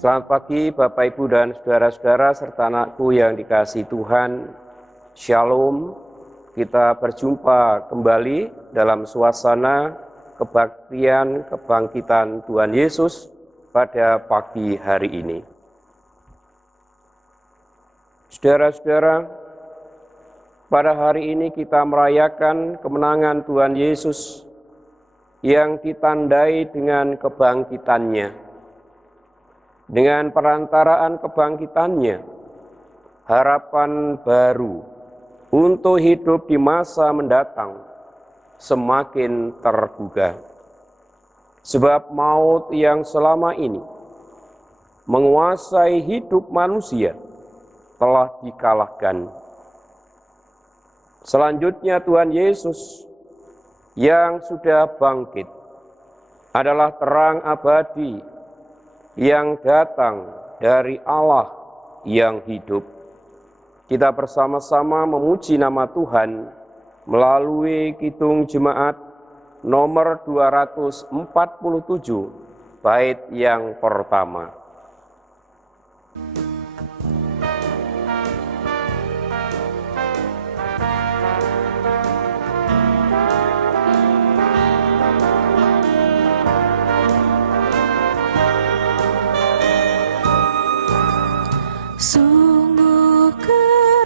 Selamat pagi Bapak, Ibu, dan saudara-saudara serta anakku yang dikasihi Tuhan. Shalom, kita berjumpa kembali dalam suasana kebaktian kebangkitan Tuhan Yesus pada pagi hari ini. Saudara-saudara, pada hari ini kita merayakan kemenangan Tuhan Yesus yang ditandai dengan kebangkitannya. Dengan perantaraan kebangkitannya, harapan baru untuk hidup di masa mendatang semakin terbuka. Sebab maut yang selama ini menguasai hidup manusia telah dikalahkan. Selanjutnya Tuhan Yesus yang sudah bangkit adalah terang abadi yang datang dari Allah yang hidup. Kita bersama-sama memuji nama Tuhan melalui Kidung Jemaat nomor 247, bait yang pertama. Sungguh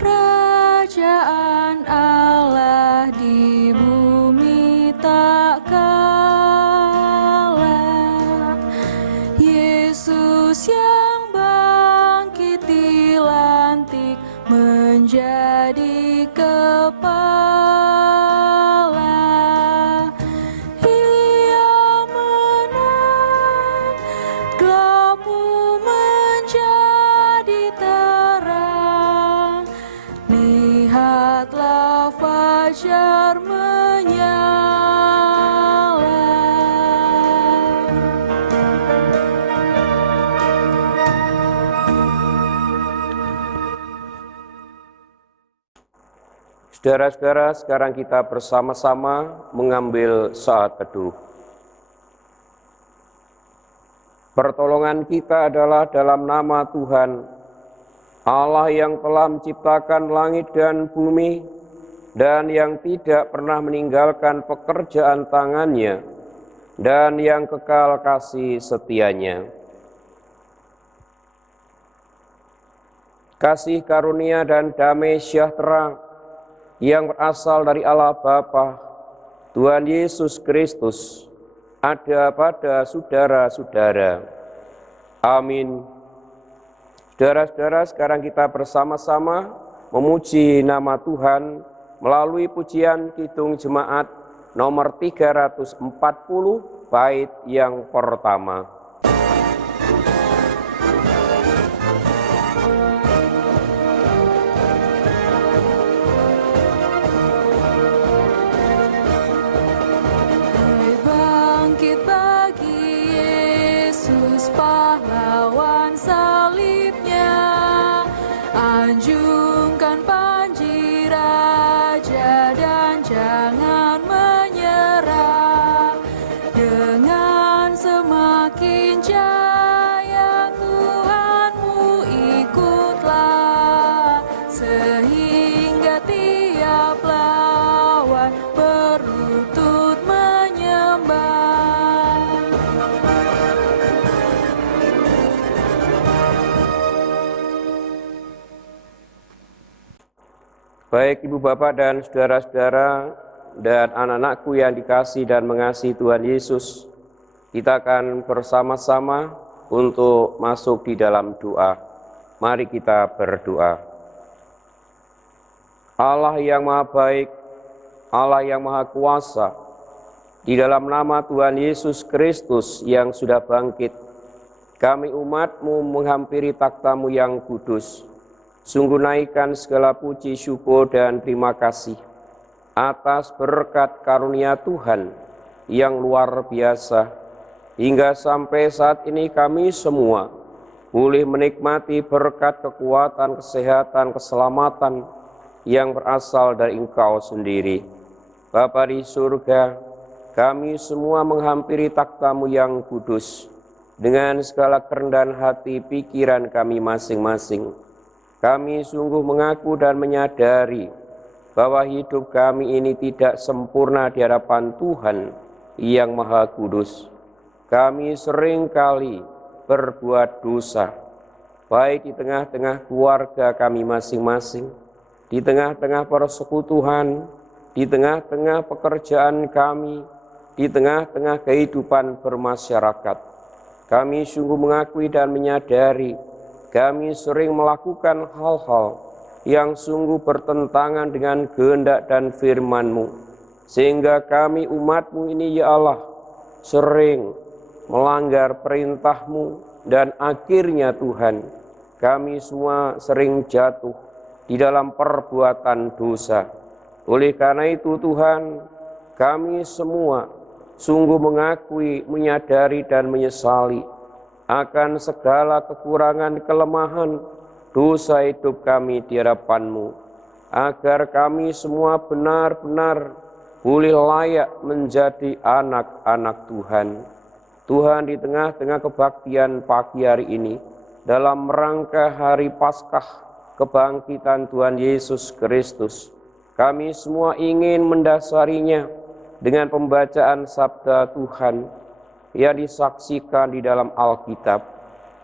kerajaan Allah di bumi tak kalah. Yesus yang bangkit dilantik menjadi kepala. Ia menang, gelapmu menjadi terang. Lihatlah fajar menyala. Saudara-saudara, sekarang kita bersama-sama mengambil saat teduh. Pertolongan kita adalah dalam nama Tuhan, Allah yang telah menciptakan langit dan bumi, dan yang tidak pernah meninggalkan pekerjaan tangannya, dan yang kekal kasih setianya. Kasih karunia dan damai sejahtera yang berasal dari Allah Bapa, Tuhan Yesus Kristus, ada pada saudara-saudara. Amin. Saudara-saudara, sekarang kita bersama-sama memuji nama Tuhan melalui pujian Kidung Jemaat nomor 340, bait yang pertama. Pahlawan salibnya, anjungkan panji raja dan jangan menyerah. Dengan semakin jaya Tuhanmu ikutlah, sehingga tiap lawan berlutut menyembah. Baik Ibu Bapak dan saudara-saudara dan anak-anakku yang dikasihi dan mengasihi Tuhan Yesus, kita akan bersama-sama untuk masuk di dalam doa. Mari kita berdoa. Allah yang Maha Baik, Allah yang Maha Kuasa, di dalam nama Tuhan Yesus Kristus yang sudah bangkit, kami umat-Mu menghampiri takhta-Mu yang kudus. Sungguh naikkan segala puji, syukur, dan terima kasih atas berkat karunia Tuhan yang luar biasa. Hingga sampai saat ini kami semua boleh menikmati berkat kekuatan, kesehatan, keselamatan yang berasal dari Engkau sendiri. Bapa di surga, kami semua menghampiri takhta-Mu yang kudus. dengan segala kerendahan hati pikiran kami masing-masing. Kami sungguh mengaku dan menyadari bahwa hidup kami ini tidak sempurna di hadapan Tuhan yang Maha Kudus. Kami seringkali berbuat dosa, baik di tengah-tengah keluarga kami masing-masing, di tengah-tengah persekutuan, di tengah-tengah pekerjaan kami, di tengah-tengah kehidupan bermasyarakat. Kami sungguh mengakui dan menyadari kami sering melakukan hal-hal yang sungguh bertentangan dengan kehendak dan firman-Mu, sehingga kami umat-Mu ini ya Allah sering melanggar perintah-Mu, dan akhirnya Tuhan kami semua sering jatuh di dalam perbuatan dosa. Oleh karena itu Tuhan, kami semua sungguh mengakui, menyadari dan menyesali akan segala kekurangan, kelemahan, dosa hidup kami di hadapan-Mu, agar kami semua benar-benar boleh layak menjadi anak-anak Tuhan. Tuhan, di tengah-tengah kebaktian pagi hari ini, dalam rangka hari Paskah kebangkitan Tuhan Yesus Kristus, kami semua ingin mendasarinya dengan pembacaan sabda Tuhan yang disaksikan di dalam Alkitab.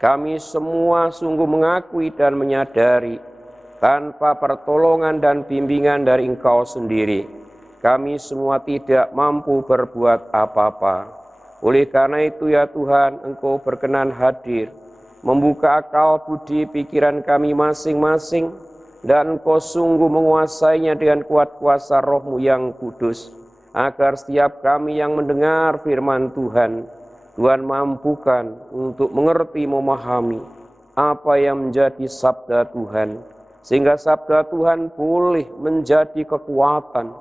Kami semua sungguh mengakui dan menyadari tanpa pertolongan dan bimbingan dari Engkau sendiri, kami semua tidak mampu berbuat apa-apa. Oleh karena itu ya Tuhan, Engkau berkenan hadir, membuka akal budi pikiran kami masing-masing, dan Engkau sungguh menguasainya dengan kuat kuasa Roh-Mu yang kudus, agar setiap kami yang mendengar firman Tuhan, Tuhan mampukan untuk mengerti, memahami apa yang menjadi sabda Tuhan, sehingga sabda Tuhan boleh menjadi kekuatan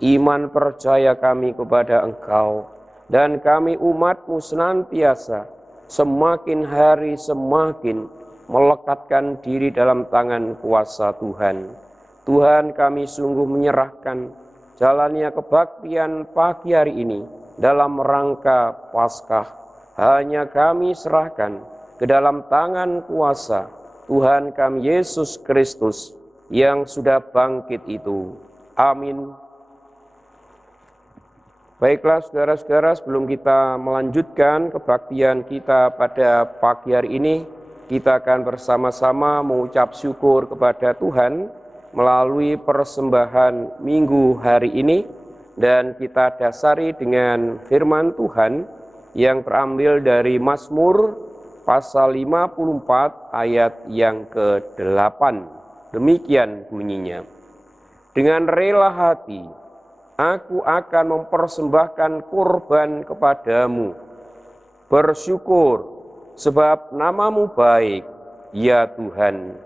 iman percaya kami kepada Engkau. Dan kami umat-Mu senantiasa semakin hari semakin melekatkan diri dalam tangan kuasa Tuhan. Tuhan, kami sungguh menyerahkan jalannya kebaktian pagi hari ini dalam rangka Paskah. Hanya kami serahkan ke dalam tangan kuasa Tuhan kami Yesus Kristus yang sudah bangkit itu. Amin. Baiklah saudara-saudara, sebelum kita melanjutkan kebaktian kita pada pagi hari ini, kita akan bersama-sama mengucap syukur kepada Tuhan melalui persembahan minggu hari ini, dan kita dasari dengan firman Tuhan yang terambil dari Mazmur pasal 54 ayat yang ke-8. Demikian bunyinya. Dengan rela hati aku akan mempersembahkan kurban kepadamu, bersyukur sebab nama-Mu baik, ya Tuhan.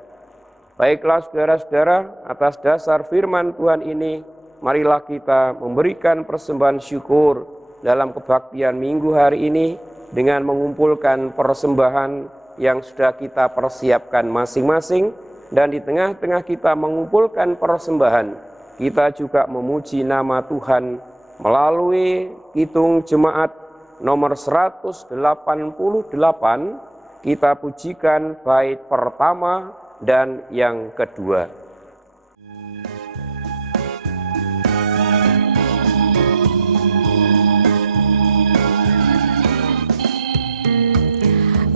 Baiklah saudara-saudara, atas dasar firman Tuhan ini, marilah kita memberikan persembahan syukur dalam kebaktian minggu hari ini dengan mengumpulkan persembahan yang sudah kita persiapkan masing-masing, dan di tengah-tengah kita mengumpulkan persembahan, kita juga memuji nama Tuhan melalui Kidung Jemaat nomor 188. Kita pujikan bait pertama dan yang kedua.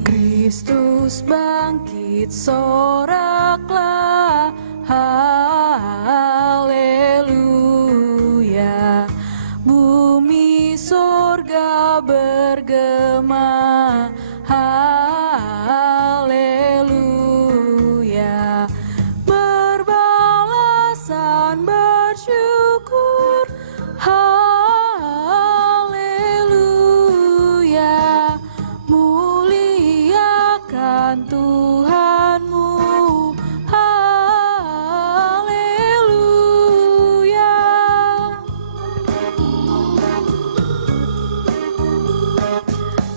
Kristus bangkit, soraklah, haleluya. Bumi sorga bergema, haleluya. Berbalasan bersyukur, haleluya. Muliakan Tuhanmu, haleluya.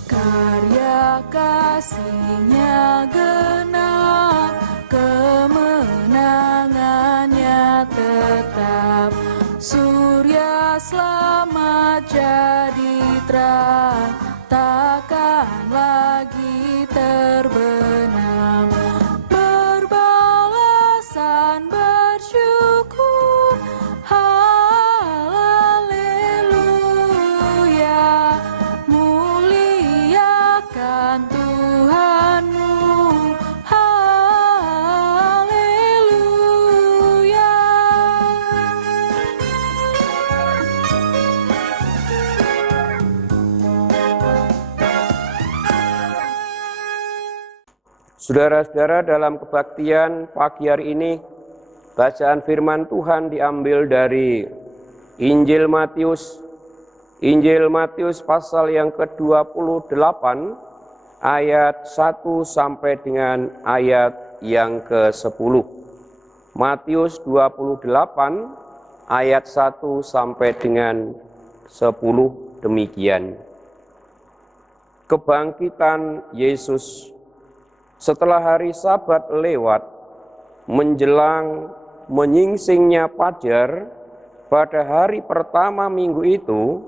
Karya kasih-Nya genap, kemenangannya tetap. Surya selamat jadi terang, takkan lagi terbenam. Berbalasan bersyukur, haleluya, muliakan Tuhanmu, haleluya. Saudara-saudara, dalam kebaktian pagi hari ini, bacaan firman Tuhan diambil dari Injil Matius. Injil Matius pasal yang ke-28 ayat 1 sampai dengan ayat yang ke-10. Matius 28 ayat 1 sampai dengan 10 demikian. Kebangkitan Yesus. Setelah hari Sabat lewat, menjelang menyingsingnya fajar, pada hari pertama minggu itu,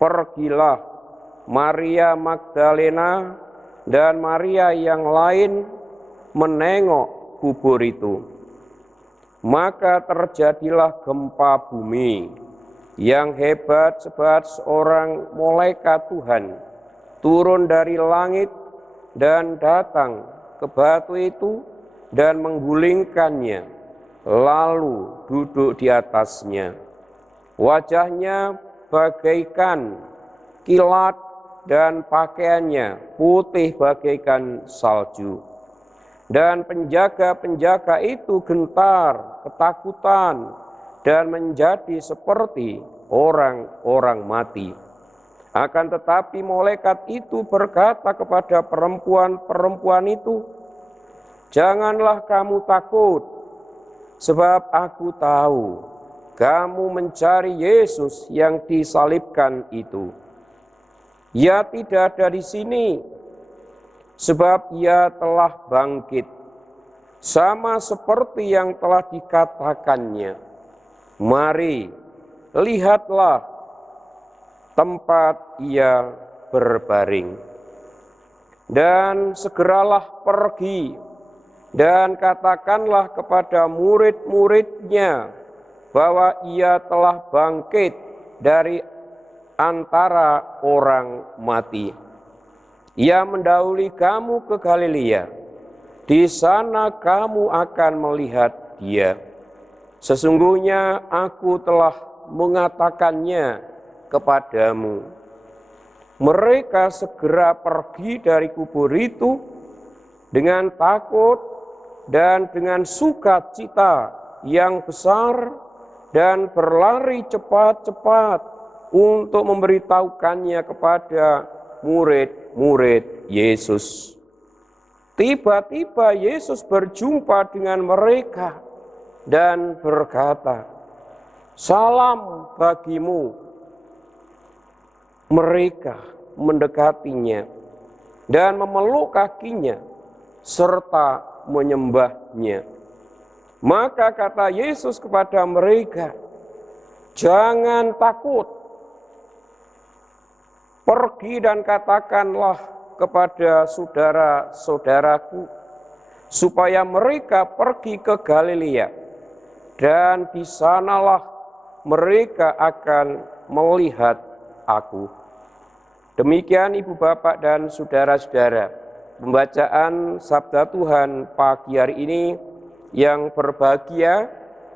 pergilah Maria Magdalena dan Maria yang lain menengok kubur itu. Maka terjadilah gempa bumi yang hebat, sebab seorang malaikat Tuhan turun dari langit dan datang ke batu itu dan menggulingkannya, lalu duduk di atasnya. Wajahnya bagaikan kilat dan pakaiannya putih bagaikan salju. Dan penjaga-penjaga itu gentar, ketakutan, dan menjadi seperti orang-orang mati. Akan tetapi malaikat itu berkata kepada perempuan-perempuan itu, "Janganlah kamu takut, sebab aku tahu kamu mencari Yesus yang disalibkan itu. Ia tidak ada di sini, sebab ia telah bangkit, sama seperti yang telah dikatakannya. Mari, lihatlah tempat ia berbaring. Dan segeralah pergi dan katakanlah kepada murid-muridnya bahwa ia telah bangkit dari antara orang mati. Ia mendahului kamu ke Galilea. Di sana kamu akan melihat dia. Sesungguhnya aku telah mengatakannya kepadamu." Mereka segera pergi dari kubur itu dengan takut dan dengan sukacita yang besar, dan berlari cepat-cepat untuk memberitahukannya kepada murid-murid Yesus. Tiba-tiba Yesus berjumpa dengan mereka dan berkata, "Salam bagimu." Mereka mendekatinya dan memeluk kakinya serta menyembahnya. Maka kata Yesus kepada mereka, "Jangan takut. Pergi dan katakanlah kepada saudara-saudaraku supaya mereka pergi ke Galilea, dan di sanalah mereka akan melihat aku." Demikian Ibu Bapak dan saudara-saudara, pembacaan sabda Tuhan pagi hari ini. Yang berbahagia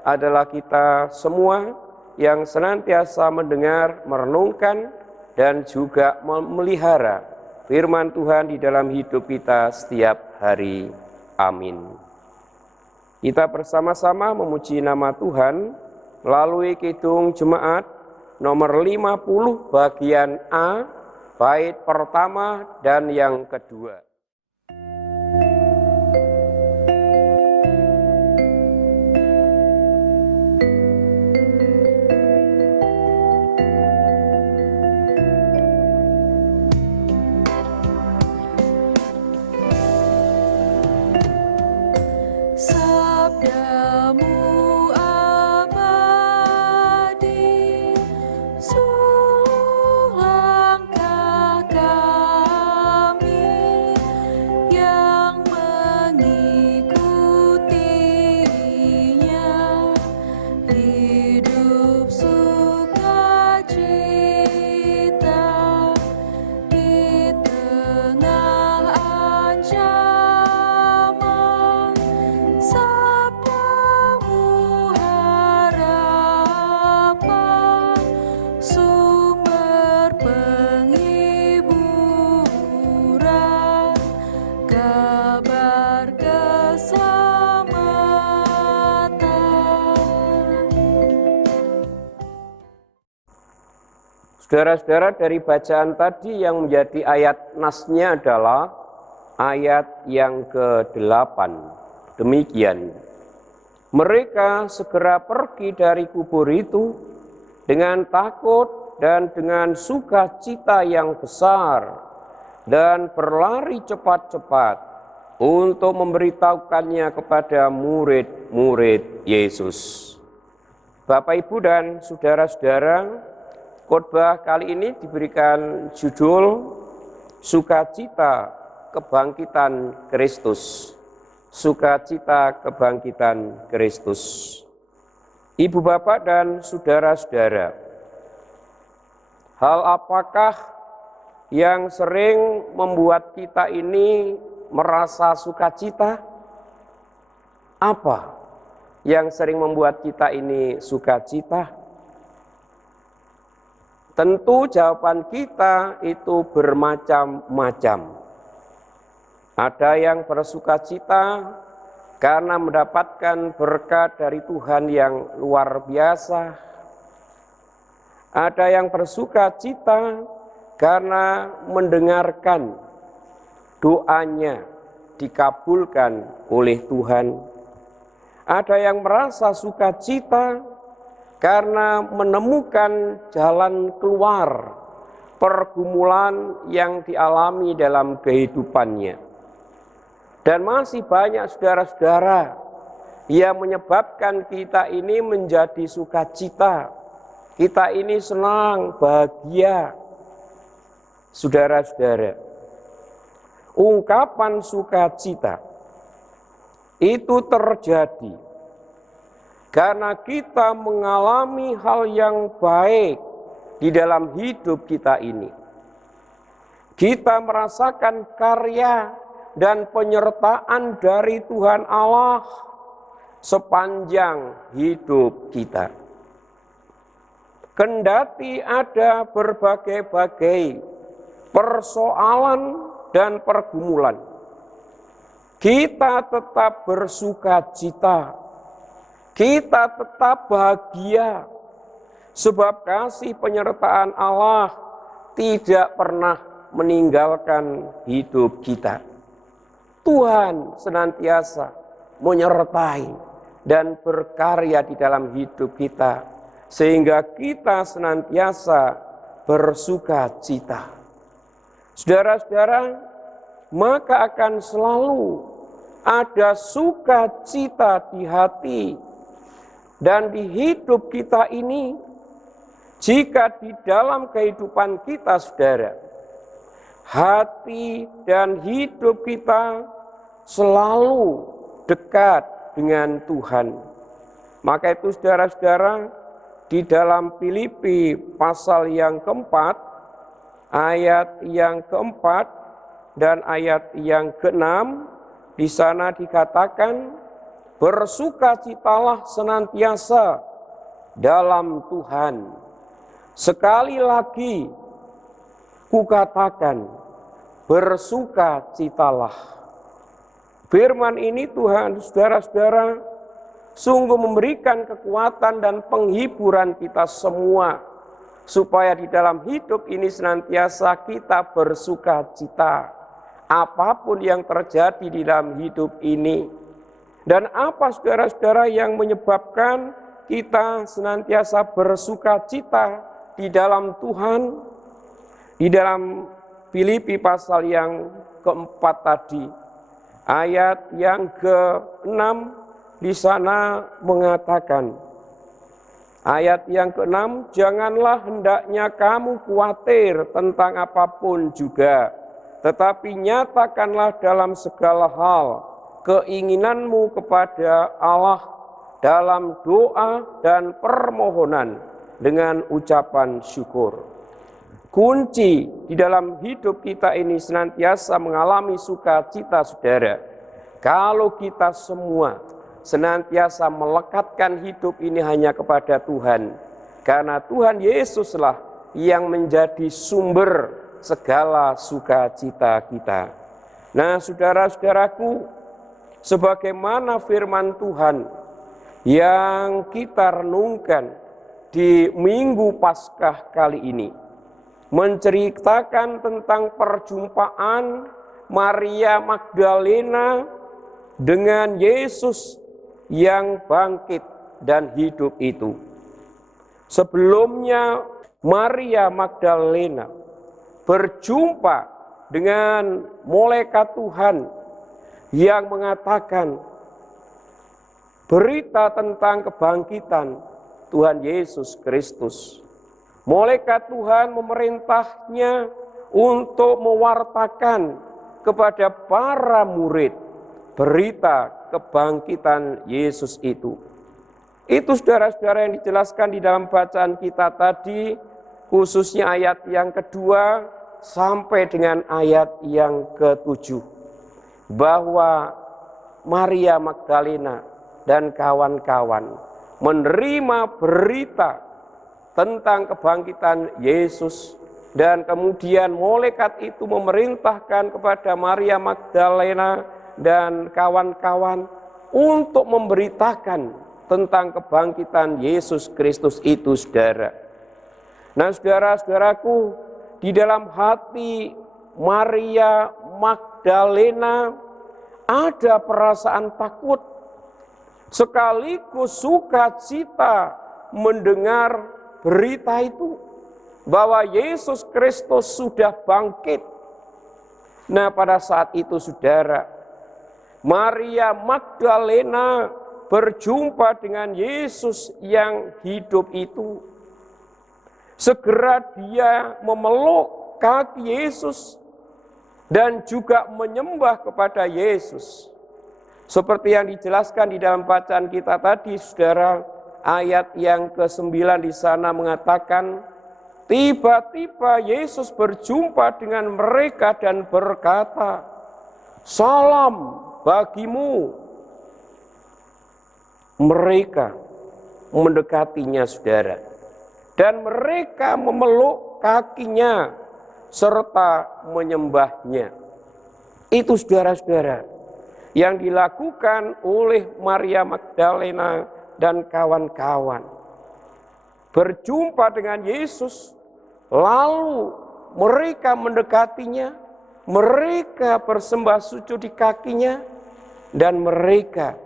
adalah kita semua yang senantiasa mendengar, merenungkan, dan juga memelihara firman Tuhan di dalam hidup kita setiap hari. Amin. Kita bersama-sama memuji nama Tuhan melalui kidung jemaat nomor 50 bagian A, bait pertama dan yang kedua. Sabdamu abadi, suluh langkah kami. Saudara-saudara, dari bacaan tadi yang menjadi ayat nasnya adalah ayat yang ke-8. Demikian, mereka segera pergi dari kubur itu dengan takut dan dengan sukacita yang besar dan berlari cepat-cepat untuk memberitahukannya kepada murid-murid Yesus. Bapak, Ibu, dan saudara-saudara, khotbah kali ini diberikan judul Sukacita Kebangkitan Kristus. Sukacita Kebangkitan Kristus. Ibu, bapak, dan saudara-saudara, hal apakah yang sering membuat kita ini merasa sukacita? Apa yang sering membuat kita ini sukacita? Tentu jawaban kita itu bermacam-macam. Ada yang bersukacita karena mendapatkan berkat dari Tuhan yang luar biasa. Ada yang bersukacita karena mendengarkan doanya dikabulkan oleh Tuhan. Ada yang merasa sukacita karena menemukan jalan keluar pergumulan yang dialami dalam kehidupannya. Dan masih banyak saudara-saudara yang menyebabkan kita ini menjadi sukacita. Kita ini senang, bahagia. Saudara-saudara, ungkapan sukacita itu terjadi karena kita mengalami hal yang baik di dalam hidup kita ini. Kita merasakan karya dan penyertaan dari Tuhan Allah sepanjang hidup kita. Kendati ada berbagai-bagai persoalan dan pergumulan, kita tetap bersukacita, kita tetap bahagia, sebab kasih penyertaan Allah tidak pernah meninggalkan hidup kita. Tuhan senantiasa menyertai dan berkarya di dalam hidup kita, sehingga kita senantiasa bersukacita. Saudara-saudara, maka akan selalu ada sukacita di hati dan di hidup kita ini jika di dalam kehidupan kita, saudara, hati dan hidup kita selalu dekat dengan Tuhan. Maka itu saudara-saudara, di dalam Filipi pasal yang keempat, ayat yang keempat dan ayat yang keenam, di sana dikatakan, bersukacitalah senantiasa dalam Tuhan. Sekali lagi kukatakan, bersukacitalah. Firman ini Tuhan, saudara-saudara, sungguh memberikan kekuatan dan penghiburan kita semua, supaya di dalam hidup ini senantiasa kita bersukacita, apapun yang terjadi di dalam hidup ini. Dan apa saudara-saudara yang menyebabkan kita senantiasa bersukacita di dalam Tuhan? Di dalam Filipi pasal yang keempat tadi, ayat yang ke-6 di sana mengatakan, ayat yang ke-6, janganlah hendaknya kamu khawatir tentang apapun juga, tetapi nyatakanlah dalam segala hal keinginanmu kepada Allah dalam doa dan permohonan dengan ucapan syukur. Kunci di dalam hidup kita ini senantiasa mengalami sukacita, saudara, kalau kita semua senantiasa melekatkan hidup ini hanya kepada Tuhan, karena Tuhan Yesuslah yang menjadi sumber segala sukacita kita. Nah, saudara-saudaraku, sebagaimana firman Tuhan yang kita renungkan di Minggu Paskah kali ini, menceritakan tentang perjumpaan Maria Magdalena dengan Yesus yang bangkit dan hidup itu. Sebelumnya Maria Magdalena berjumpa dengan malaikat Tuhan yang mengatakan berita tentang kebangkitan Tuhan Yesus Kristus. Malaikat Tuhan memerintahnya untuk mewartakan kepada para murid berita kebangkitan Yesus itu. Itu saudara-saudara yang dijelaskan di dalam bacaan kita tadi, khususnya ayat yang kedua sampai dengan ayat yang ke-7. Bahwa Maria Magdalena dan kawan-kawan menerima berita tentang kebangkitan Yesus, dan kemudian malaikat itu memerintahkan kepada Maria Magdalena dan kawan-kawan untuk memberitakan tentang kebangkitan Yesus Kristus itu, saudara. Nah, saudara-saudaraku, di dalam hati Maria Magdalena ada perasaan takut sekaligus sukacita mendengar berita itu bahwa Yesus Kristus sudah bangkit. Nah, pada saat itu, saudara, Maria Magdalena berjumpa dengan Yesus yang hidup itu. Segera dia memeluk kaki Yesus dan juga menyembah kepada Yesus. Seperti yang dijelaskan di dalam bacaan kita tadi, saudara, ayat yang ke-9 di sana mengatakan, tiba-tiba Yesus berjumpa dengan mereka dan berkata, "Salam bagimu." Mereka mendekatinya, saudara, dan mereka memeluk kakinya serta menyembahnya. Itu, saudara-saudara, yang dilakukan oleh Maria Magdalena dan kawan-kawan. Berjumpa dengan Yesus, lalu mereka mendekatinya, mereka bersembah sujud di kakinya, dan mereka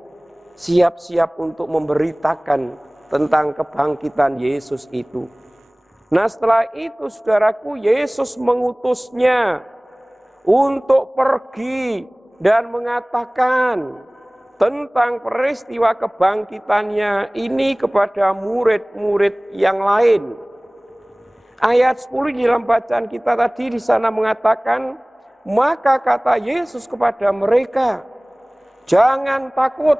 siap-siap untuk memberitakan tentang kebangkitan Yesus itu. Nah, setelah itu, saudaraku, Yesus mengutusnya untuk pergi dan mengatakan tentang peristiwa kebangkitannya ini kepada murid-murid yang lain. Ayat 10 di dalam bacaan kita tadi di sana mengatakan, maka kata Yesus kepada mereka, "Jangan takut,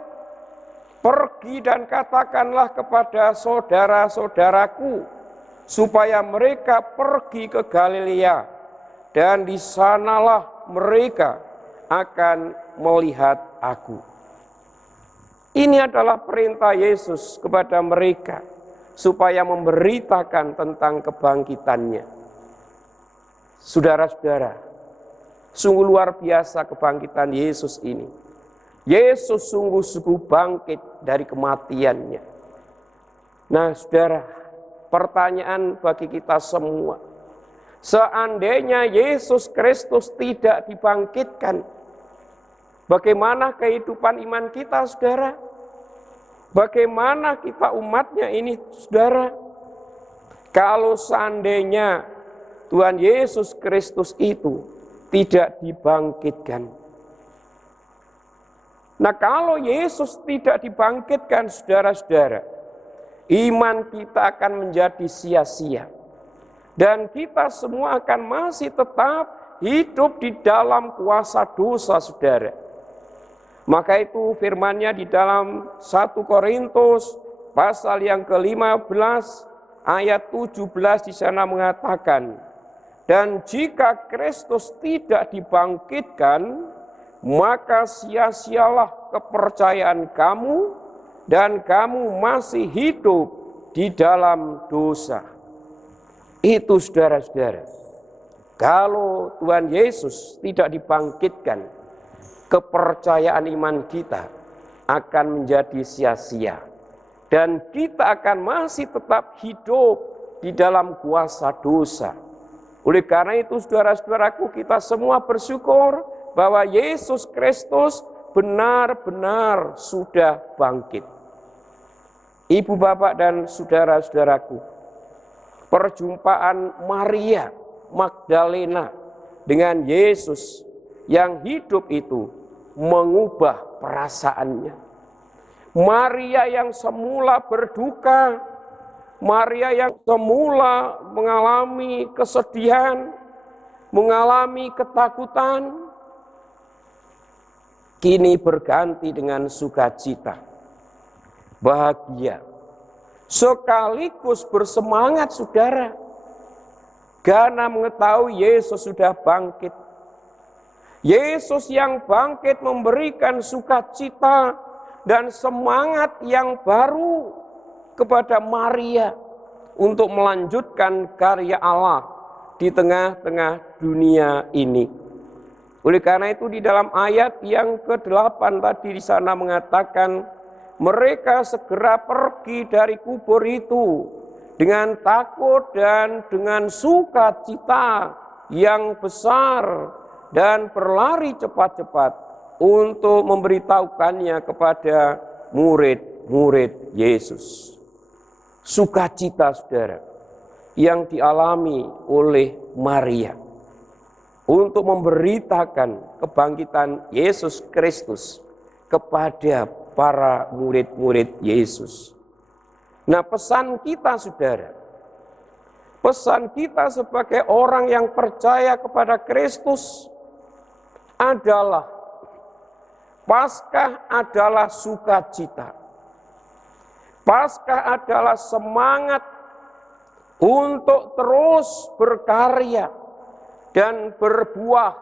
pergi dan katakanlah kepada saudara-saudaraku supaya mereka pergi ke Galilea, dan di sanalah mereka akan melihat aku." Ini adalah perintah Yesus kepada mereka supaya memberitakan tentang kebangkitannya. Saudara-saudara, sungguh luar biasa kebangkitan Yesus ini. Yesus sungguh-sungguh bangkit dari kematiannya. Nah, saudara, pertanyaan bagi kita semua, seandainya Yesus Kristus tidak dibangkitkan, bagaimana kehidupan iman kita, saudara? Bagaimana kita umatnya ini, saudara? Kalau seandainya Tuhan Yesus Kristus itu tidak dibangkitkan. Nah, kalau Yesus tidak dibangkitkan, saudara-saudara, iman kita akan menjadi sia-sia. Dan kita semua akan masih tetap hidup di dalam kuasa dosa, saudara. Maka itu firman-Nya di dalam 1 Korintus pasal yang ke-15 ayat 17 di sana mengatakan, "Dan jika Kristus tidak dibangkitkan, maka sia-sialah kepercayaan kamu dan kamu masih hidup di dalam dosa." Itu, saudara-saudara, kalau Tuhan Yesus tidak dibangkitkan, kepercayaan iman kita akan menjadi sia-sia. Dan kita akan masih tetap hidup di dalam kuasa dosa. Oleh karena itu saudara-saudaraku, kita semua bersyukur bahwa Yesus Kristus benar-benar sudah bangkit. Ibu, bapak, dan saudara-saudaraku, perjumpaan Maria Magdalena dengan Yesus yang hidup itu mengubah perasaannya. Maria yang semula berduka, Maria yang semula mengalami kesedihan, mengalami ketakutan, kini berganti dengan sukacita, bahagia, sekaligus bersemangat saudara, karena mengetahui Yesus sudah bangkit. Yesus yang bangkit memberikan sukacita dan semangat yang baru kepada Maria untuk melanjutkan karya Allah di tengah-tengah dunia ini. Oleh karena itu di dalam ayat yang ke-8 tadi di sana mengatakan, mereka segera pergi dari kubur itu dengan takut dan dengan sukacita yang besar dan berlari cepat-cepat untuk memberitahukannya kepada murid-murid Yesus. Sukacita saudara yang dialami oleh Maria untuk memberitakan kebangkitan Yesus Kristus kepada para murid-murid Yesus. Nah, pesan kita saudara, pesan kita sebagai orang yang percaya kepada Kristus adalah Paskah adalah sukacita. Paskah adalah semangat untuk terus berkarya dan berbuah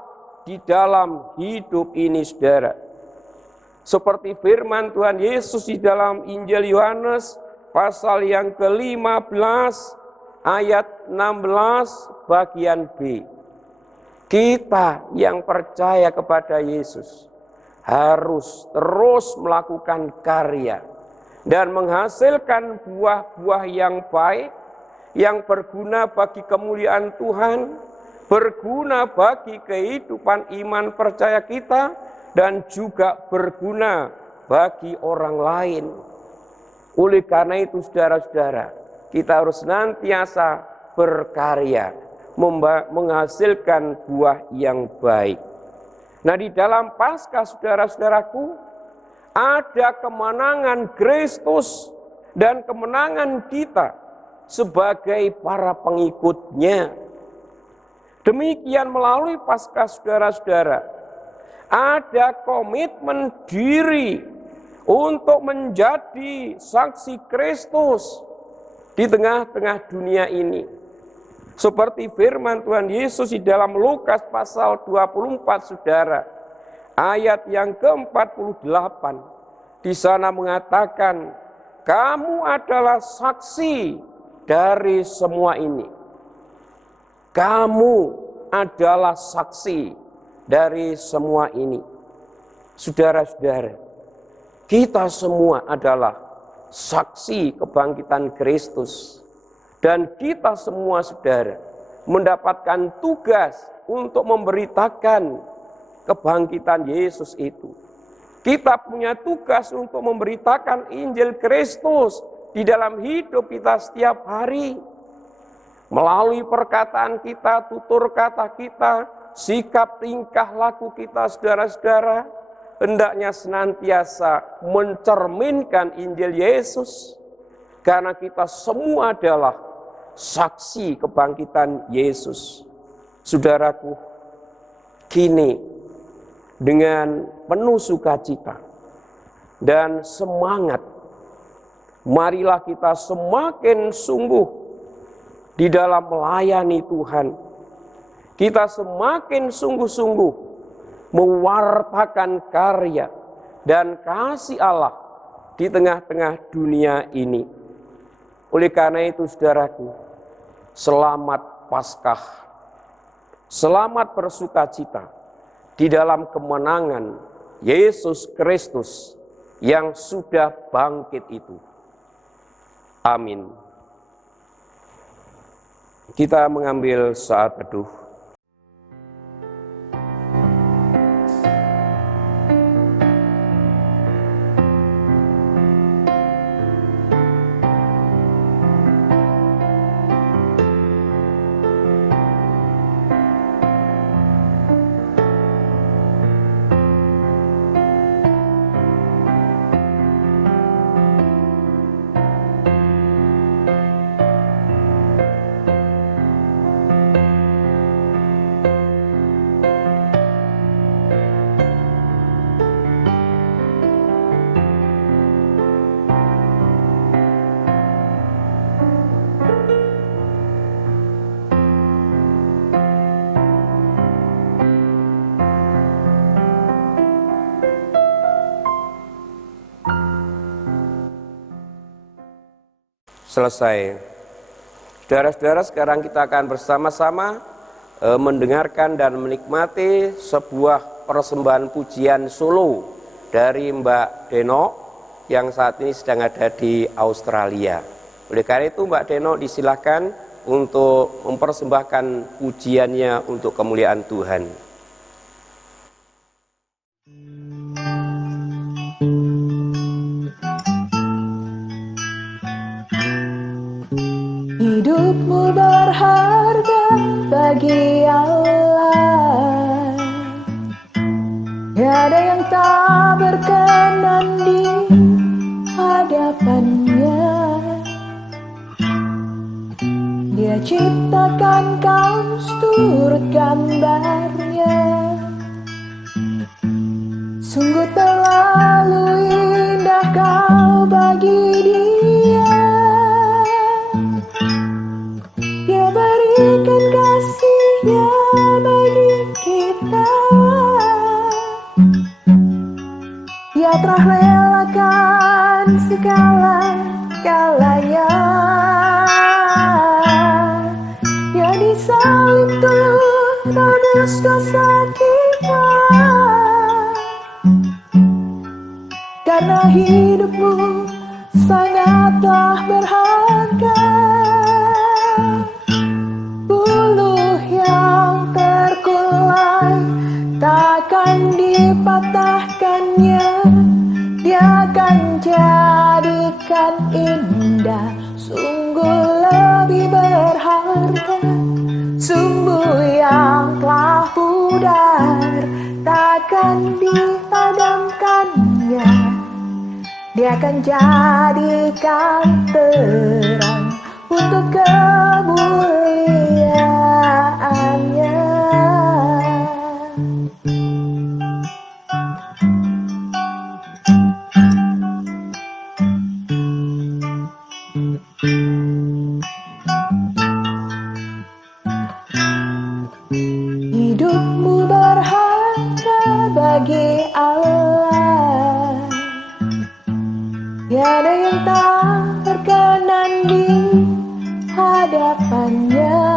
di dalam hidup ini saudara. Seperti firman Tuhan Yesus di dalam Injil Yohanes pasal yang ke-15 ayat 16 bagian B. Kita yang percaya kepada Yesus harus terus melakukan karya dan menghasilkan buah-buah yang baik, yang berguna bagi kemuliaan Tuhan, berguna bagi kehidupan iman percaya kita, dan juga berguna bagi orang lain. Oleh karena itu saudara-saudara, kita harus senantiasa berkarya, menghasilkan buah yang baik. Nah, di dalam Paskah saudara-saudaraku ada kemenangan Kristus dan kemenangan kita sebagai para pengikutnya. Demikian melalui Paskah saudara-saudara ada komitmen diri untuk menjadi saksi Kristus di tengah-tengah dunia ini. Seperti firman Tuhan Yesus di dalam Lukas pasal 24 saudara, ayat yang ke-48, di sana mengatakan, kamu adalah saksi dari semua ini. Kamu adalah saksi dari semua ini. Saudara-saudara, kita semua adalah saksi kebangkitan Kristus. Dan kita semua saudara mendapatkan tugas untuk memberitakan kebangkitan Yesus itu. Kita punya tugas untuk memberitakan Injil Kristus di dalam hidup kita setiap hari. Melalui perkataan kita, tutur kata kita, sikap tingkah laku kita saudara-saudara, hendaknya senantiasa mencerminkan Injil Yesus. Karena kita semua adalah saksi kebangkitan Yesus. Saudaraku, kini dengan penuh sukacita dan semangat, marilah kita semakin sungguh di dalam melayani Tuhan. Kita semakin sungguh-sungguh mewartakan karya dan kasih Allah di tengah-tengah dunia ini. Oleh karena itu saudaraku, selamat Paskah, selamat bersukacita di dalam kemenangan Yesus Kristus yang sudah bangkit itu. Amin. Kita mengambil saat teduh. Selesai. Saudara-saudara, sekarang kita akan bersama-sama mendengarkan dan menikmati sebuah persembahan pujian solo dari Mbak Deno yang saat ini sedang ada di Australia. Oleh karena itu Mbak Deno disilakan untuk mempersembahkan pujiannya untuk kemuliaan Tuhan. Hidupmu berharga bagi Allah. Tiada yang tak berkenan di hadapannya. Dia ciptakan kau seturut gambarnya. Sungguh terlalu indah kau bagi Dia. Dia berikan kasih-Nya bagi kita. Dia telah relakan segala-galanya. Dia disalib untuk tebus dosa kita. Karena hidupmu sangatlah berharga. Buluh yang terkulai takkan dipatahkannya. Dia akan jadikan indah. Sungguh lebih berharga. Sumbu yang telah pudar takkan dipadamkannya. Dia akan jadikan terang untuk kemuliaan-Nya. Hidupmu berharga bagi Allah. Tiada yang tak berkenan di hadapannya.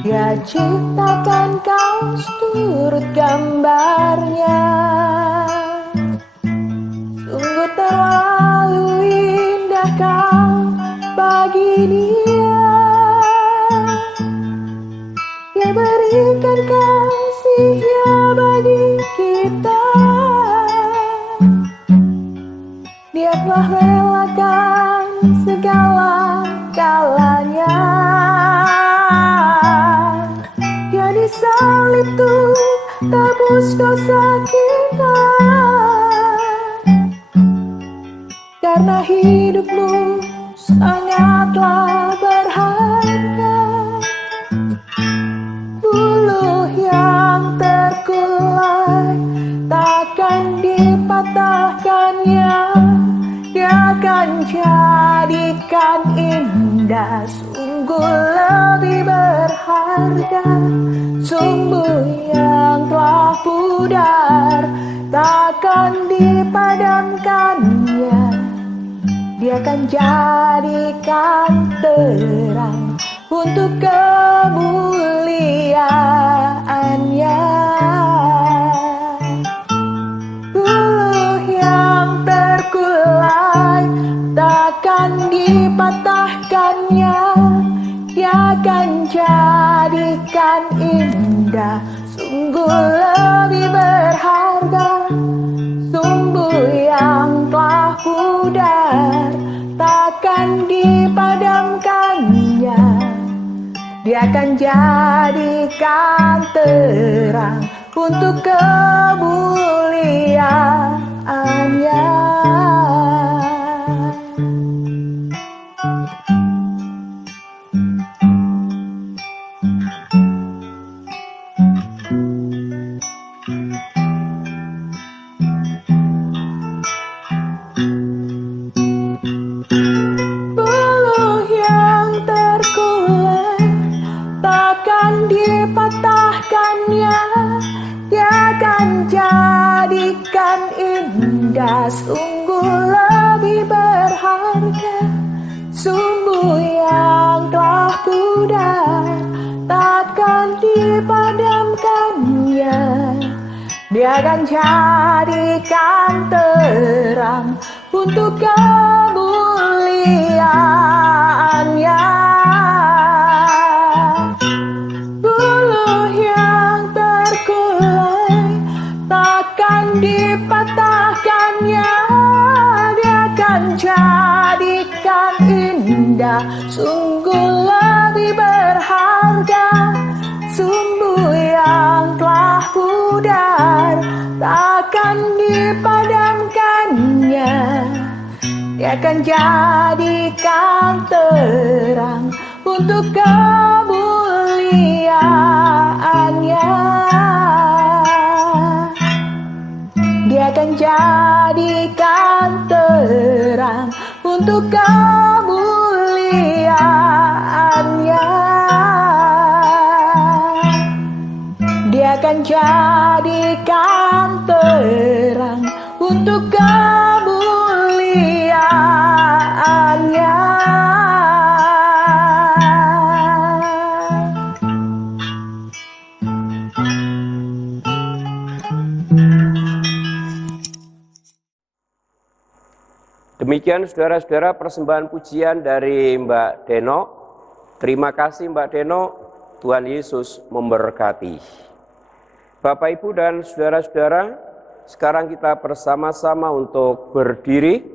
Dia ciptakan kau seturut gambarnya. Sungguh terlalu indah kau bagi Dia. Dia berikan kasih-Nya bagi kita. Dia telah relakan segala-galanya. Dia disalib untuk tebus dosa kita. Karena hidupmu sangatlah berharga. Buluh yang terkulai takkan dipatahkannya. Dia akan jadikan indah. Sungguh lebih berharga. Sumbu yang telah pudar takkan dipadamkannya. Dia akan jadikan terang untuk kemuliaan-Nya. Buluh yang terkulai takkan dipatahkannya. akan jadikan indah, sungguh lebih berharga. Sumbu yang telah pudar takkan dipadamkannya, dia akan jadikan terang untuk kemuliaan-Nya. Buluh yang terkulai takkan dipatahkannya, dia akan jadikan indah, sungguh lebih berharga. Sumbu yang telah pudar takkan dipadamkannya, dia akan jadikan terang untuk kemuliaan-Nya. Buluh yang terkulai takkan dipatahkannya, dia akan jadikan indah, sungguh lebih berharga. Sumbu yang telah pudar takkan dipadamkannya, dia akan jadikan terang untuk kemuliaan-Nya. Dia akan jadikan terang untuk kemuliaan-Nya. Dia akan jadikan terang untuk kemuliaan-Nya. Demikian saudara-saudara persembahan pujian dari Mbak Deno. Terima kasih Mbak Deno, Tuhan Yesus memberkati. Bapak, Ibu, dan saudara-saudara, sekarang kita bersama-sama untuk berdiri.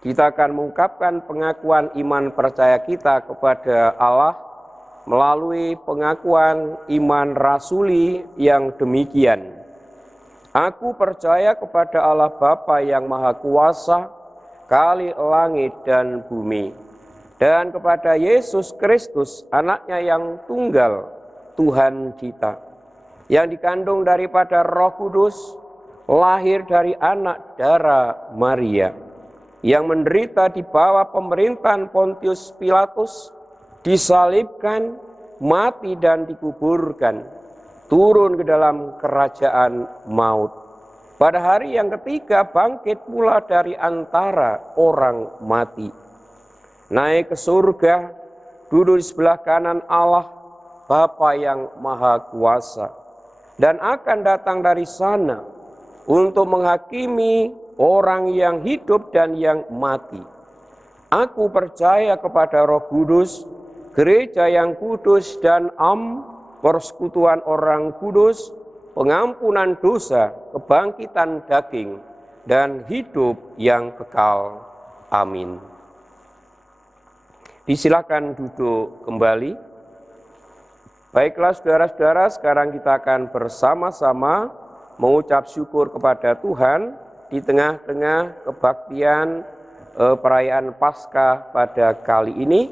Kita akan mengungkapkan pengakuan iman percaya kita kepada Allah melalui pengakuan iman rasuli yang demikian. Aku percaya kepada Allah Bapa yang Maha Kuasa, Kali langit dan bumi, dan kepada Yesus Kristus, anaknya yang tunggal, Tuhan kita, yang dikandung daripada Roh Kudus, lahir dari anak darah Maria, yang menderita di bawah pemerintahan Pontius Pilatus, disalibkan, mati dan dikuburkan, turun ke dalam kerajaan maut. Pada hari yang ketiga bangkit pula dari antara orang mati, naik ke surga, duduk di sebelah kanan Allah Bapa yang Maha Kuasa, dan akan datang dari sana untuk menghakimi orang yang hidup dan yang mati. Aku percaya kepada Roh Kudus, gereja yang kudus dan persekutuan orang kudus, pengampunan dosa, kebangkitan daging, dan hidup yang kekal. Amin. Disilakan duduk kembali. Baiklah saudara-saudara, sekarang kita akan bersama-sama mengucap syukur kepada Tuhan di tengah-tengah kebaktian perayaan Paskah pada kali ini.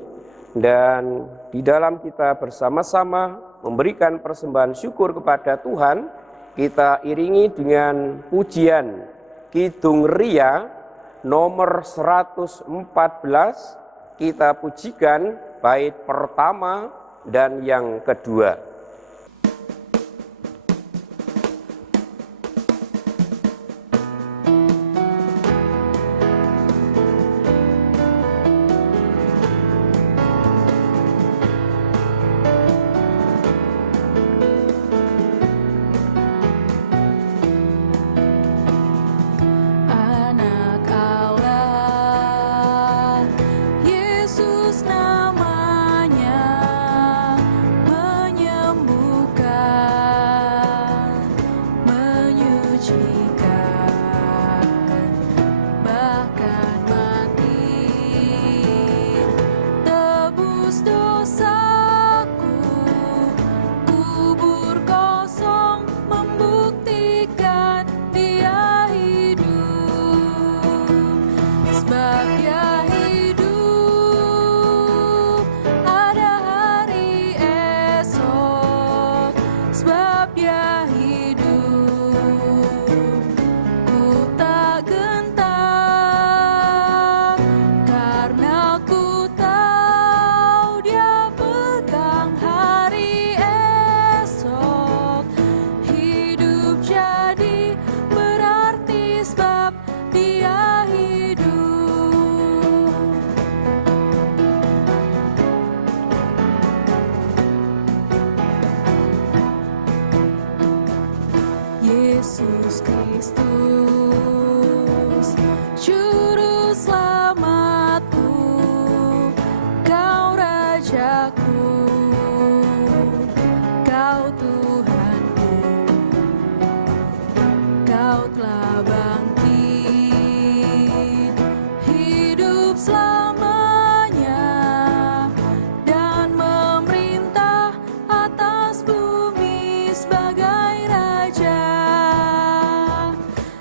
Dan di dalam kita bersama-sama memberikan persembahan syukur kepada Tuhan, kita iringi dengan pujian Kidung Ria nomor 114. Kita pujikan bait pertama dan yang kedua. Anak Allah, Yesus namanya, Rajaku, Kau Tuhanku, Kau telah bangkit, hidup selamanya, dan memerintah atas bumi sebagai Raja.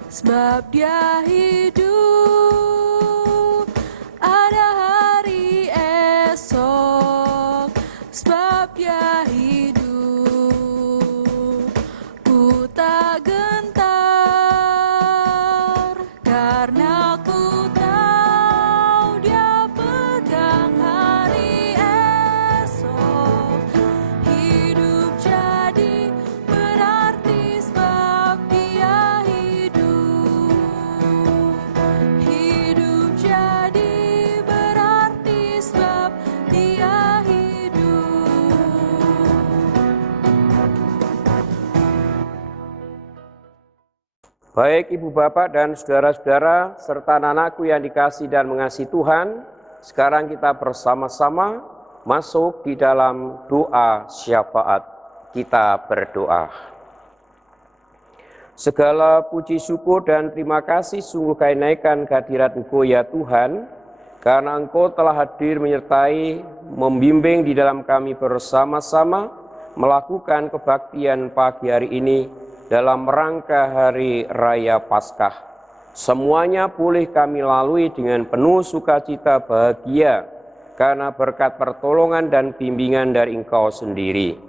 Sebab Dia hidup, ada hari esok. Sebab Dia hidup, ku tak gentar, karena ku tahu Dia pegang hari esok. Hidup jadi berarti sebab Dia hidup. Hidup jadi berarti sebab Dia hidup. Baik Ibu Bapak dan saudara-saudara serta anak-anakku yang dikasih dan mengasihi Tuhan, sekarang kita bersama-sama masuk di dalam doa syafaat. Kita berdoa. Segala puji syukur dan terima kasih sungguh kami naikkan kehadirat Engkau ya Tuhan, karena Engkau telah hadir menyertai, membimbing di dalam kami bersama-sama melakukan kebaktian pagi hari ini dalam rangka Hari Raya Paskah. Semuanya boleh kami lalui dengan penuh sukacita bahagia karena berkat pertolongan dan bimbingan dari Engkau sendiri.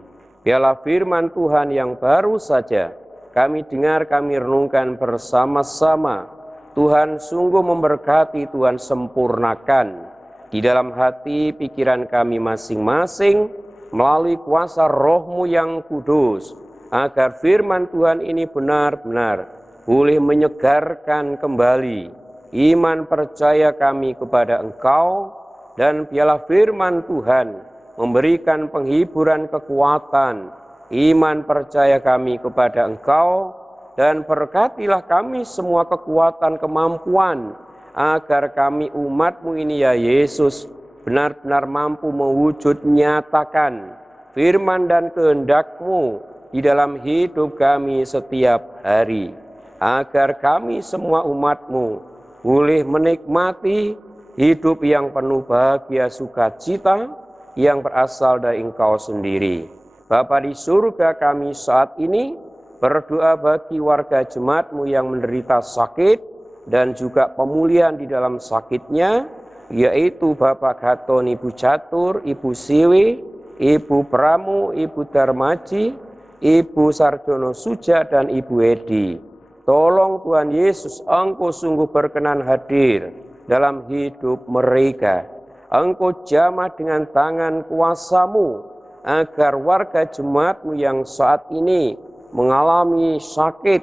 Biarlah firman Tuhan yang baru saja kami dengar, kami renungkan bersama-sama. Tuhan sungguh memberkati, Tuhan sempurnakan di dalam hati pikiran kami masing-masing melalui kuasa Roh-Mu yang kudus, agar firman Tuhan ini benar-benar boleh menyegarkan kembali iman percaya kami kepada Engkau, dan biarlah firman Tuhan memberikan penghiburan kekuatan iman percaya kami kepada Engkau, dan berkatilah kami semua kekuatan kemampuan agar kami umat-Mu ini ya Yesus benar-benar mampu mewujud nyatakan firman dan kehendak-Mu di dalam hidup kami setiap hari, agar kami semua umat-Mu boleh menikmati hidup yang penuh bahagia sukacita yang berasal dari Engkau sendiri. Bapa di surga, kami saat ini berdoa bagi warga jemaat-Mu yang menderita sakit dan juga pemulihan di dalam sakitnya, yaitu Bapak Gaton, Ibu Catur, Ibu Siwi, Ibu Pramu, Ibu Darmaji, Ibu Sarjono Suja, dan Ibu Edi. Tolong Tuhan Yesus, Engkau sungguh berkenan hadir dalam hidup mereka. Engkau jamah dengan tangan kuasa-Mu, agar warga jemaat-Mu yang saat ini mengalami sakit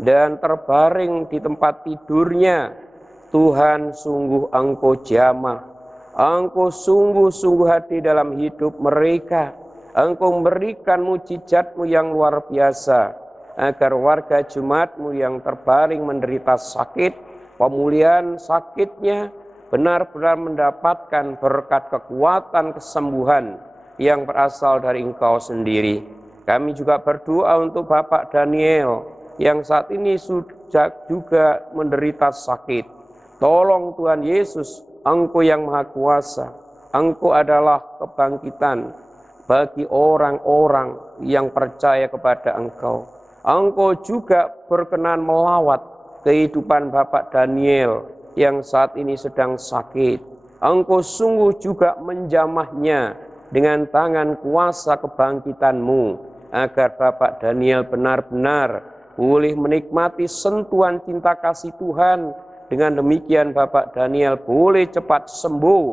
dan terbaring di tempat tidurnya, Tuhan sungguh Engkau jamah. Engkau sungguh-sungguh hadir dalam hidup mereka. Engkau memberikan mujizat-Mu yang luar biasa, agar warga jemaat-Mu yang terbaring menderita sakit, pemulihan sakitnya benar-benar mendapatkan berkat kekuatan kesembuhan yang berasal dari Engkau sendiri. Kami juga berdoa untuk Bapak Daniel yang saat ini sudah juga menderita sakit. Tolong Tuhan Yesus, Engkau yang Maha Kuasa, Engkau adalah kebangkitan bagi orang-orang yang percaya kepada Engkau. Engkau juga berkenan melawat kehidupan Bapak Daniel yang saat ini sedang sakit. Engkau sungguh juga menjamahnya dengan tangan kuasa kebangkitan-Mu, agar Bapak Daniel benar-benar boleh menikmati sentuhan cinta kasih Tuhan. Dengan demikian Bapak Daniel boleh cepat sembuh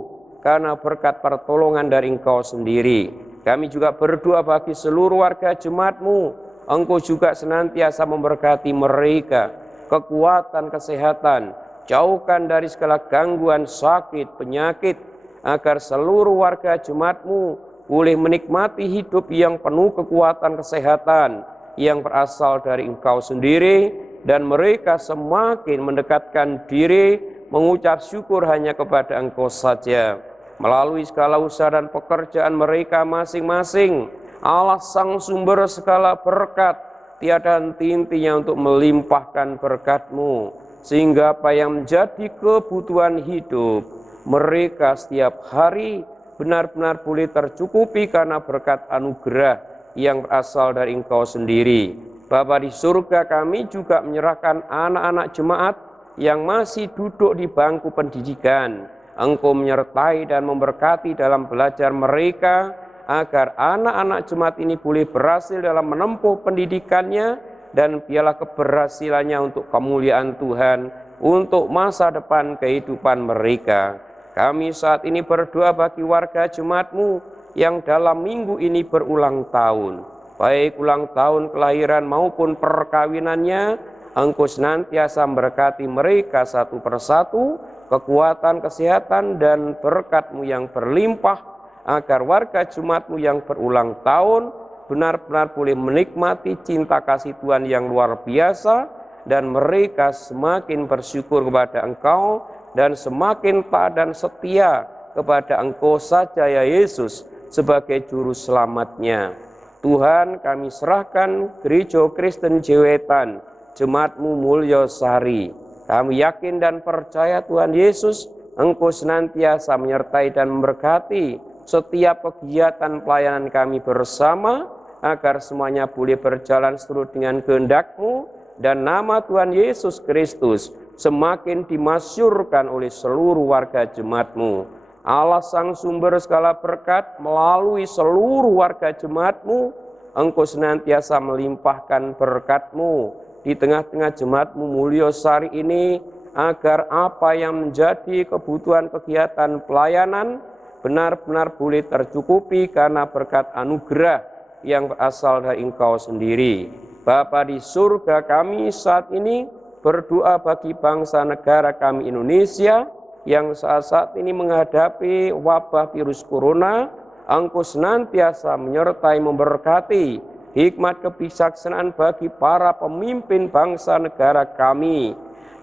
karena berkat pertolongan dari Engkau sendiri. Kami juga berdoa bagi seluruh warga jemaat-Mu. Engkau juga senantiasa memberkati mereka, kekuatan, kesehatan, jauhkan dari segala gangguan sakit, penyakit, agar seluruh warga jemaat-Mu boleh menikmati hidup yang penuh kekuatan kesehatan yang berasal dari Engkau sendiri, dan mereka semakin mendekatkan diri mengucap syukur hanya kepada Engkau saja. melalui segala usaha dan pekerjaan mereka masing-masing. Allah sang sumber segala berkat, tiada henti-hentinya untuk melimpahkan berkat-Mu, sehingga apa yang menjadi kebutuhan hidup mereka setiap hari benar-benar boleh tercukupi karena berkat anugerah yang berasal dari Engkau sendiri. Bapa di surga, kami juga menyerahkan anak-anak jemaat yang masih duduk di bangku pendidikan. Engkau menyertai dan memberkati dalam belajar mereka, agar anak-anak jemaat ini boleh berhasil dalam menempuh pendidikannya, dan biarlah keberhasilannya untuk kemuliaan Tuhan, untuk masa depan kehidupan mereka. Kami saat ini berdoa bagi warga jemaat-Mu yang dalam minggu ini berulang tahun, baik ulang tahun kelahiran maupun perkawinannya. Engkau senantiasa memberkati mereka satu persatu, kekuatan, kesehatan, dan berkat-Mu yang berlimpah, agar warga jemaat-Mu yang berulang tahun benar-benar boleh menikmati cinta kasih Tuhan yang luar biasa, dan mereka semakin bersyukur kepada Engkau dan semakin taat dan setia kepada Engkau saja ya Yesus sebagai juru selamatnya. Tuhan, kami serahkan Gereja Kristen Jewetan, Jemaat-Mu Mulyo Sari. Kami yakin dan percaya Tuhan Yesus, Engkau senantiasa menyertai dan memberkati setiap kegiatan pelayanan kami bersama, agar semuanya boleh berjalan seturut dengan kehendak-Mu, dan nama Tuhan Yesus Kristus semakin dimasyurkan oleh seluruh warga jemaat-Mu. Allah sang sumber segala berkat, melalui seluruh warga jemaat-Mu, Engkau senantiasa melimpahkan berkat-Mu di tengah-tengah jemaat-Mu Mulyo Sari ini, agar apa yang menjadi kebutuhan kegiatan pelayanan benar-benar boleh tercukupi karena berkat anugerah yang berasal dari Engkau sendiri. Bapa di surga, kami saat ini berdoa bagi bangsa negara kami Indonesia yang saat ini menghadapi wabah virus corona. Engkau senantiasa menyertai memberkati hikmat kebijaksanaan bagi para pemimpin bangsa negara kami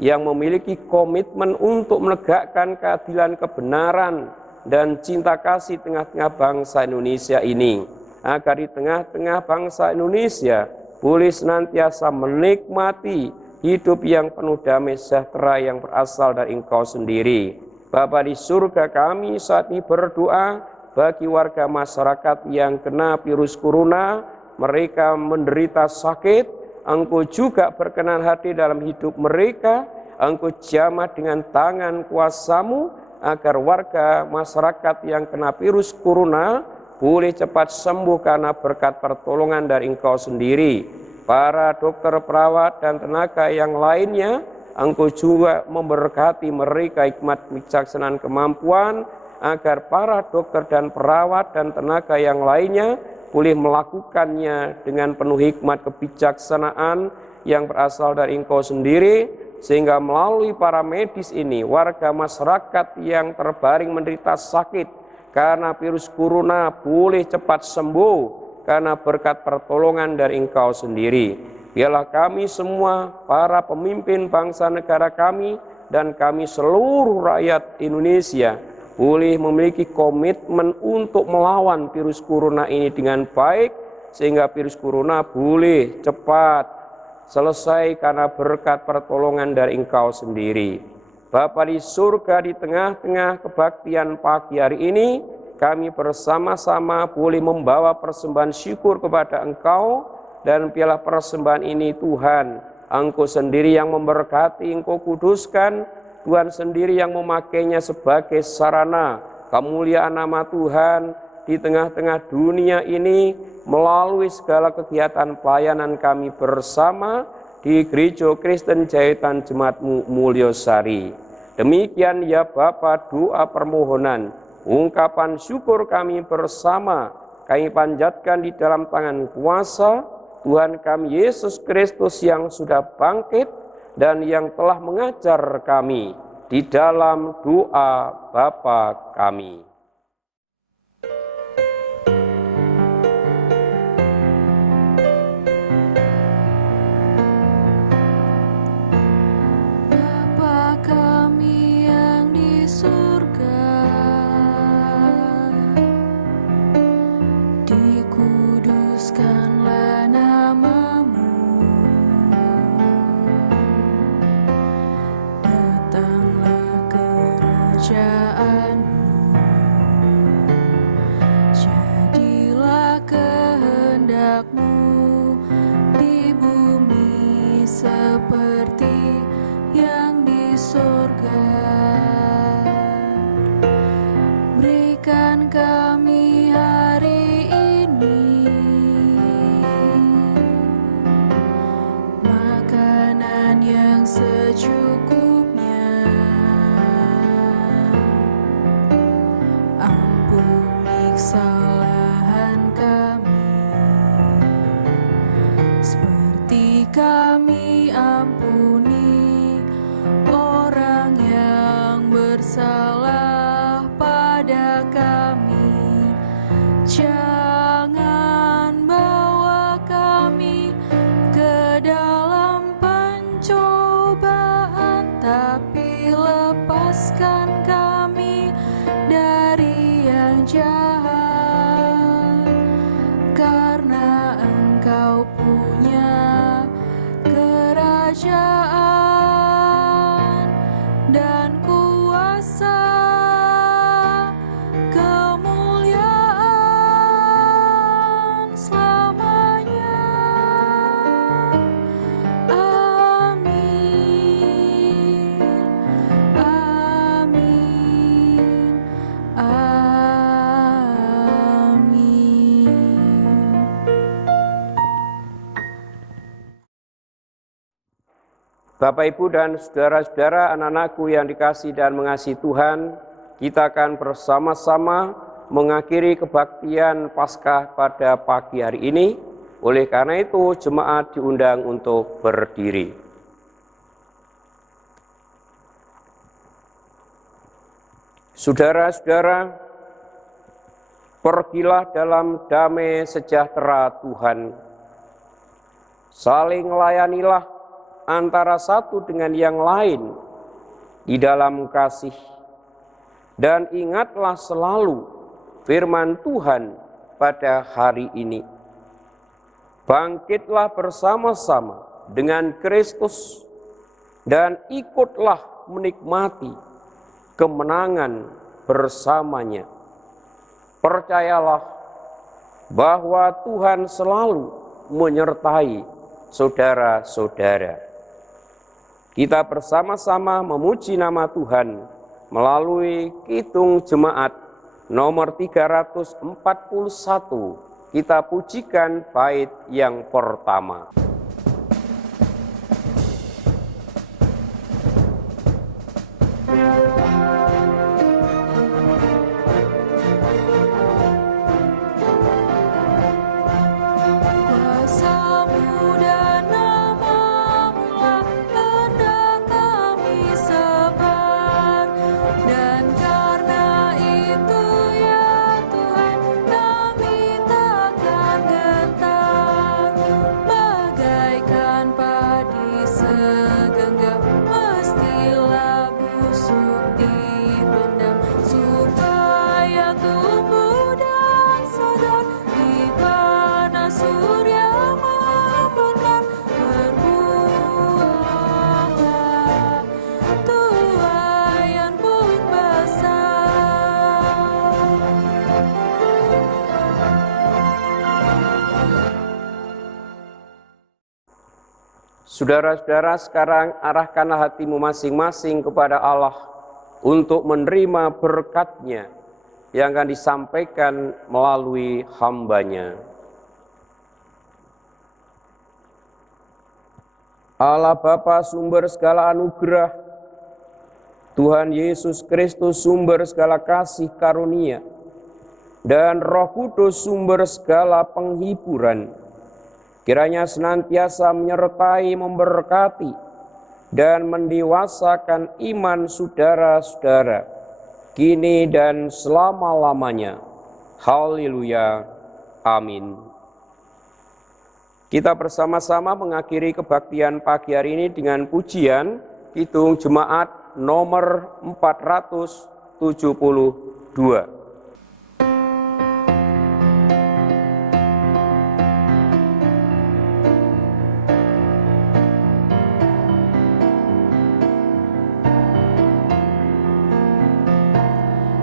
yang memiliki komitmen untuk menegakkan keadilan, kebenaran, dan cinta kasih tengah-tengah bangsa Indonesia ini, agar di tengah-tengah bangsa Indonesia boleh senantiasa menikmati hidup yang penuh damai sejahtera yang berasal dari Engkau sendiri. Bapa di surga, kami saat ini berdoa bagi warga masyarakat yang kena virus corona, mereka menderita sakit. Engkau juga berkenan hati dalam hidup mereka. Engkau jamah dengan tangan kuasa-Mu, agar warga masyarakat yang kena virus corona boleh cepat sembuh karena berkat pertolongan dari Engkau sendiri. Para dokter, perawat, dan tenaga yang lainnya, Engkau juga memberkati mereka hikmat, kebijaksanaan, kemampuan, agar para dokter dan perawat dan tenaga yang lainnya boleh melakukannya dengan penuh hikmat, kebijaksanaan yang berasal dari Engkau sendiri, sehingga melalui para medis ini, warga masyarakat yang terbaring menderita sakit karena virus corona boleh cepat sembuh karena berkat pertolongan dari Engkau sendiri. Biarlah kami semua, para pemimpin bangsa negara kami, dan kami seluruh rakyat Indonesia boleh memiliki komitmen untuk melawan virus corona ini dengan baik, sehingga virus corona boleh cepat selesai karena berkat pertolongan dari Engkau sendiri. Bapa di surga, di tengah-tengah kebaktian pagi hari ini, kami bersama-sama boleh membawa persembahan syukur kepada Engkau, dan biarlah persembahan ini Tuhan, Engkau sendiri yang memberkati, Engkau kuduskan, Tuhan sendiri yang memakainya sebagai sarana kemuliaan nama Tuhan di tengah-tengah dunia ini, melalui segala kegiatan pelayanan kami bersama di Gereja Kristen Jewetan Jemaat-Mu Mulyo Sari. Demikian ya Bapa, doa permohonan, ungkapan syukur kami bersama, kami panjatkan di dalam tangan kuasa Tuhan kami Yesus Kristus yang sudah bangkit dan yang telah mengajar kami di dalam doa Bapa kami. Bapa kami yang di surga, kehendak-Mu di bumi seperti yang di surga. Berikan kami hari ini makanan yang secukupnya. Ampuni kesalahan kami seperti kami ampuni orang yang bersalah pada kami. Jangan bawa kami ke dalam pencobaan, tapi lepaskan kami dari yang jahat, karena Engkau punya kerajaan dan kuasa, kemuliaan selamanya. Amin, amin, amin. Bapak, Ibu, dan saudara-saudara, anak-anakku yang dikasihi dan mengasihi Tuhan, kita akan bersama-sama mengakhiri kebaktian Paskah pada pagi hari ini. Oleh karena itu, jemaat diundang untuk berdiri. Saudara-saudara, pergilah dalam damai sejahtera Tuhan. Saling layanilah antara satu dengan yang lain di dalam kasih. Dan ingatlah selalu firman Tuhan pada hari ini. Bangkitlah bersama-sama dengan Kristus dan ikutlah menikmati kemenangan bersamanya. Percayalah bahwa Tuhan selalu menyertai saudara-saudara. Kita bersama-sama memuji nama Tuhan melalui Kidung Jemaat nomor 341. Kita pujikan bait yang pertama. Kuasa-Mu dan nama-Mu lah hendak kami sebar, dan karena itu ya Tuhan kami takkan gentar. Bagaikan padi segenggam mestilah busuk dipendam, supaya tumbuh dan segar di panas surya membentang. Berbuahlah tuaian pun besar. Saudara-saudara, sekarang arahkanlah hatimu masing-masing kepada Allah untuk menerima berkat-Nya yang akan disampaikan melalui hamba-Nya. Allah Bapa, sumber segala anugerah, Tuhan Yesus Kristus, sumber segala kasih karunia, dan Roh Kudus, sumber segala penghiburan, kiranya senantiasa menyertai, memberkati, dan mendewasakan iman saudara-saudara, kini dan selama-lamanya. Haleluya. Amin. Kita bersama-sama mengakhiri kebaktian pagi hari ini dengan pujian Kidung Jemaat nomor 472.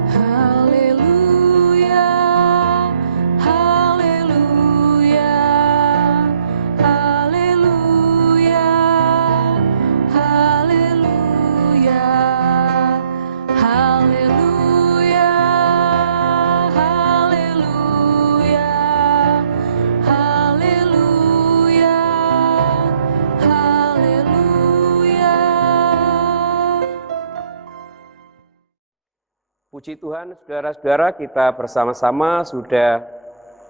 Haleluya, haleluya, Puji Tuhan, saudara-saudara, kita bersama-sama sudah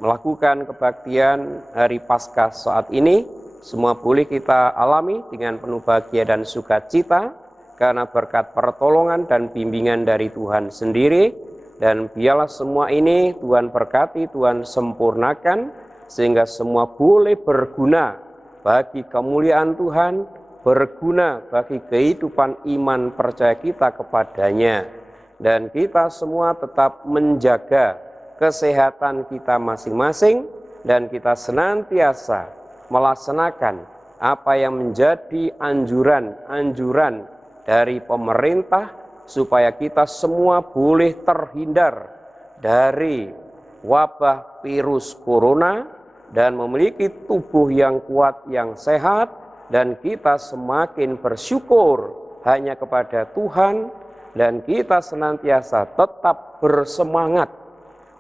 melakukan kebaktian hari Paskah saat ini. Semua boleh kita alami dengan penuh bahagia dan sukacita karena berkat pertolongan dan bimbingan dari Tuhan sendiri. Dan biarlah semua ini Tuhan berkati, Tuhan sempurnakan, sehingga semua boleh berguna bagi kemuliaan Tuhan, berguna bagi kehidupan iman percaya kita kepadanya. Dan kita semua tetap menjaga kesehatan kita masing-masing, dan kita senantiasa melaksanakan apa yang menjadi anjuran dari pemerintah, supaya kita semua boleh terhindar dari wabah virus corona dan memiliki tubuh yang kuat, yang sehat, dan kita semakin bersyukur hanya kepada Tuhan. Dan kita senantiasa tetap bersemangat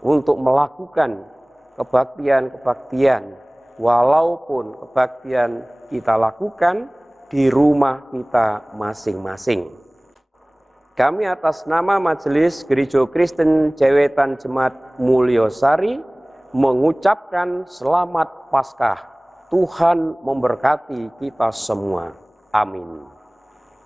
untuk melakukan kebaktian-kebaktian, walaupun kebaktian kita lakukan di rumah kita masing-masing. Kami atas nama Majelis Gereja Kristen Jewetan Jemaat Mulyosari mengucapkan selamat Paskah. Tuhan memberkati kita semua. Amin.